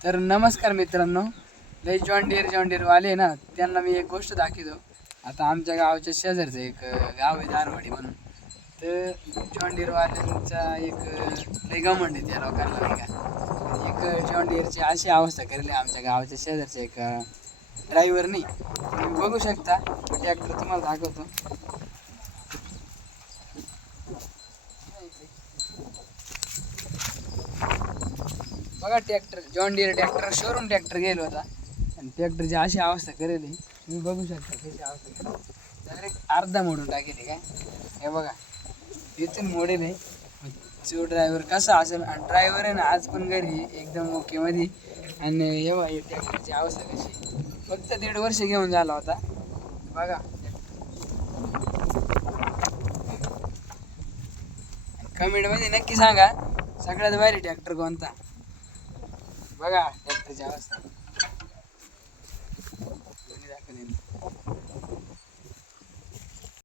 तर नमस्कार मित्रांनो, लई जॉन डिअर वाले ना, त्यांना मी एक गोष्ट दाखवतो. आता आमच्या गावाच्या शेजारचं एक गाव आहे दारवाडी म्हणून. तर जॉन डिअरवाल्यांचा एक लई घमंड आहे त्या लोकांना नाही का. एक जॉन डिअरची अशी अवस्था केलेली आहे आमच्या गावाच्या शेजारच्या एक ड्रायव्हरनी. तुम्ही बघू शकता ट्रॅक्टर तुम्हाला दाखवतो. बघा tractor, John Deere tractor showroom tractor गेलो होता आणि ट्रॅक्टरची अशी अवस्था करेली तुम्ही बघू शकता कशी अवस्था केली. डायरेक्ट अर्धा मोडून टाकेली काय. हे बघा इथून मोडेल आहे. जो ड्रायव्हर कसा असेल, आणि ड्रायव्हर आहे ना आज पण घरी एकदम ओके मध्ये. आणि हे बघा ही ट्रॅक्टरची अवस्था कशी, फक्त 1.5 वर्ष घेऊन झाला होता. बघा कमेंटमध्ये नक्की सांगा सगळ्यात भारी ट्रॅक्टर कोणता. बघा ट्रॅक्टरची अवस्था दाखवली.